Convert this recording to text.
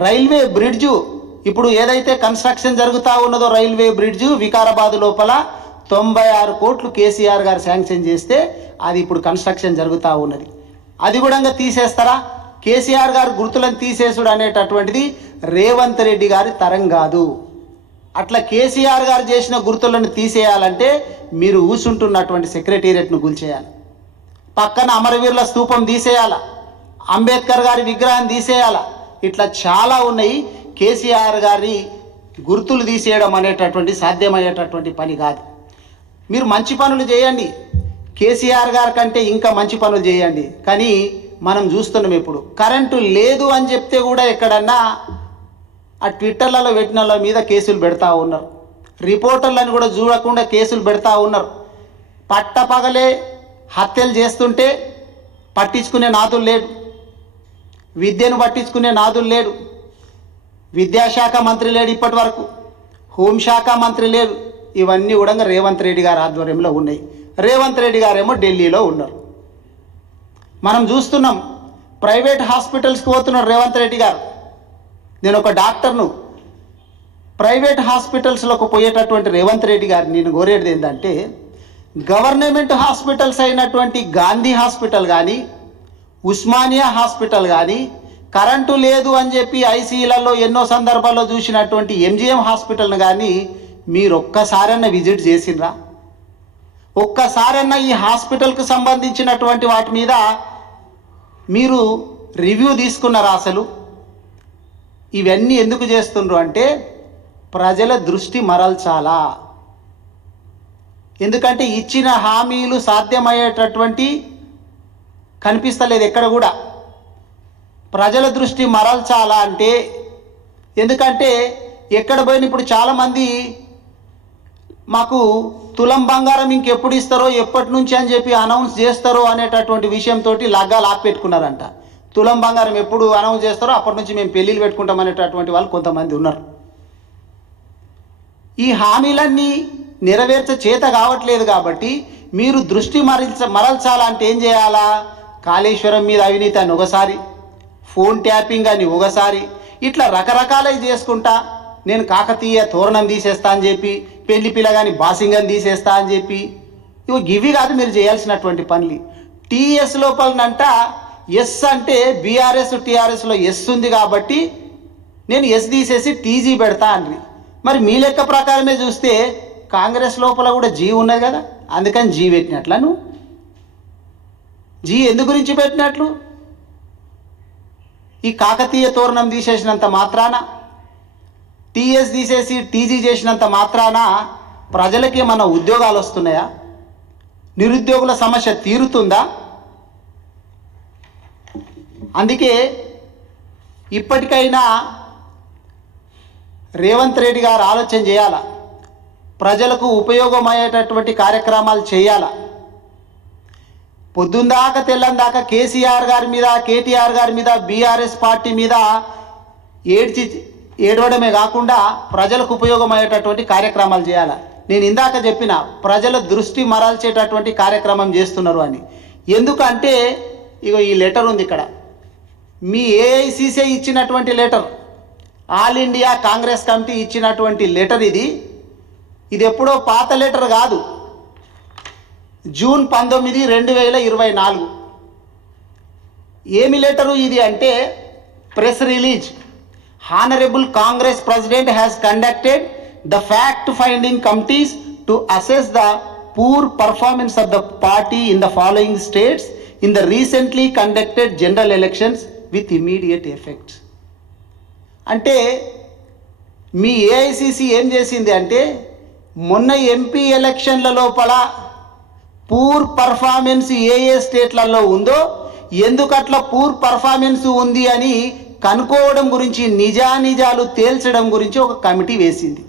Railway bridge ఇప్పుడు ఏదైతే construction జరుగుతూ ఉన్నదో రైల్వే బ్రిడ్జు వికారాబాద్ లోపల 96 కోట్లు కేసీఆర్ గారు శాంక్షన్ చేస్తే అది ఇప్పుడు కన్స్ట్రక్షన్ జరుగుతూ ఉన్నది. అది కూడా తీసేస్తారా? కేసీఆర్ గారు గుర్తులను తీసేసుడు అనేటటువంటిది రేవంత్ రెడ్డి గారి తరం కాదు. అట్లా కేసీఆర్ గారు చేసిన గుర్తులను తీసేయాలంటే మీరు ఊసుంటున్నటువంటి సెక్రటేరియట్ను కూల్చేయాలి, పక్కన అమరవీరుల స్తూపం తీసేయాల, అంబేద్కర్ గారి విగ్రహం తీసేయాల. ఇట్లా చాలా ఉన్నాయి. కేసీఆర్ గారి గుర్తులు తీసేయడం అనేటటువంటి సాధ్యమయ్యేటటువంటి పని కాదు. మీరు మంచి పనులు చేయండి, కేసీఆర్ గారి కంటే ఇంకా మంచి పనులు చేయండి. కానీ మనం చూస్తున్నాం ఇప్పుడు కరెంటు లేదు అని చెప్తే కూడా ఎక్కడన్నా ఆ ట్విట్టర్లలో పెట్టిన వాళ్ళ మీద కేసులు పెడతా ఉన్నారు, రిపోర్టర్లను కూడా చూడకుండా కేసులు పెడతా ఉన్నారు. పట్టపగలే హత్యలు చేస్తుంటే పట్టించుకునే నాదులు లేడు, విద్యను పట్టించుకునే నాదులు లేడు, విద్యాశాఖ మంత్రి లేడు, ఇప్పటి వరకు హోంశాఖ మంత్రి లేడు. ఇవన్నీ కూడా రేవంత్ రెడ్డి గారి ఆధ్వర్యంలో ఉన్నాయి. రేవంత్ రెడ్డి గారేమో ఢిల్లీలో ఉన్నారు. మనం చూస్తున్నాం, ప్రైవేట్ హాస్పిటల్స్కి పోతున్నారు రేవంత్ రెడ్డి గారు. నేను ఒక డాక్టర్ను. ప్రైవేట్ హాస్పిటల్స్లోకి పోయేటటువంటి రేవంత్ రెడ్డి గారు నేను కోరేది ఏంటంటే, గవర్నమెంట్ హాస్పిటల్స్ అయినటువంటి గాంధీ హాస్పిటల్ కానీ, ఉస్మానియా హాస్పిటల్ కానీ, కరెంటు లేదు అని చెప్పి ఐసీయూలలో ఎన్నో సందర్భాల్లో చూసినటువంటి ఎంజీఎం హాస్పిటల్ని కానీ మీరు ఒక్కసారన్నా విజిట్ చేసినరా? ఒక్కసారన్నా ఈ హాస్పిటల్కి సంబంధించినటువంటి వాటి మీద మీరు రివ్యూ తీసుకున్నారా? అసలు ఇవన్నీ ఎందుకు చేస్తుండ్రు అంటే ప్రజల దృష్టి మరల్చాలా. ఎందుకంటే ఇచ్చిన హామీలు సాధ్యమయ్యేటటువంటి కనిపిస్తలేదు ఎక్కడ కూడా. ప్రజల దృష్టి మరల్చాలా అంటే, ఎందుకంటే ఎక్కడ పోయిన ఇప్పుడు చాలామంది మాకు తులం బంగారం ఇంకెప్పుడు ఇస్తారో, ఎప్పటి నుంచి అని చెప్పి అనౌన్స్ చేస్తారో అనేటటువంటి విషయంతో లగ్గాలు ఆపెట్టుకున్నారంట. తులం బంగారం ఎప్పుడు అనౌన్స్ చేస్తారో అప్పటి నుంచి మేము పెళ్ళిళ్ళు పెట్టుకుంటాం అనేటటువంటి వాళ్ళు కొంతమంది ఉన్నారు. ఈ హామీలన్నీ నెరవేర్చ చేత కావట్లేదు కాబట్టి మీరు దృష్టి మరల్చాలంటే ఏం చేయాలా? కాళేశ్వరం మీద అవినీతి అని ఒకసారి, ఫోన్ ట్యాపింగ్ అని ఒకసారి, ఇట్లా రకరకాలవి చేసుకుంటా నేను కాకతీయ తోరణం తీసేస్తా అని చెప్పి, పెళ్లి పిల్లగాని బాసింగం తీసేస్తా అని చెప్పి, ఇవి కాదు మీరు చేయాల్సినటువంటి పనులు. టీఎస్ లోపలనంట ఎస్ అంటే బీఆర్ఎస్ టీఆర్ఎస్లో ఎస్ ఉంది కాబట్టి నేను ఎస్ తీసేసి టీజీ పెడతా అని. మరి మీ లెక్క ప్రకారమే చూస్తే కాంగ్రెస్ లోపల కూడా జీ ఉన్నది కదా, అందుకని జీ పెట్టినట్లను. జీ ఎందు గురించి పెట్టినట్లు? ఈ కాకతీయ తోరణం తీసేసినంత మాత్రాన, టీఎస్ తీసేసి టీజీ చేసినంత మాత్రాన ప్రజలకి ఏమన్నా ఉద్యోగాలు వస్తున్నాయా? నిరుద్యోగుల సమస్య తీరుతుందా? అందుకే ఇప్పటికైనా రేవంత్ రెడ్డి గారు ఆలోచన చేయాల, ప్రజలకు ఉపయోగమయ్యేటటువంటి కార్యక్రమాలు చేయాల. పొద్దుందాకా తెల్లందాకా కేసీఆర్ గారి మీద, కేటీఆర్ గారి మీద, బీఆర్ఎస్ పార్టీ మీద ఏడవడమే కాకుండా ప్రజలకు ఉపయోగమయ్యేటటువంటి కార్యక్రమాలు చేయాలి. నేను ఇందాక చెప్పిన ప్రజల దృష్టి మరల్చేటటువంటి కార్యక్రమం చేస్తున్నారు అని. ఎందుకంటే ఇగో ఈ లెటర్ ఉంది ఇక్కడ, మీ ఏఐసీసీ ఇచ్చినటువంటి letter, all India Congress committee ఇచ్చినటువంటి లెటర్ ఇది. ఇది ఎప్పుడో పాత లెటర్ కాదు, జూన్ 19, 2024. ఏమి లెటరు ఇది అంటే press release. Honourable Congress president has conducted the fact finding committees to assess the poor performance of the party in the following states in the recently conducted general elections with immediate effects. అంటే మీ AICC ఏం చేసింది అంటే, మొన్న MP ఎలక్షన్ల లోపల poor performance ఏ ఏ స్టేట్లలో ఉందో, ఎందుకట్లా poor performance ఉంది అని కనుక్కోవడం గురించి, నిజానిజాలు తేల్చడం గురించి ఒక కమిటీ వేసింది.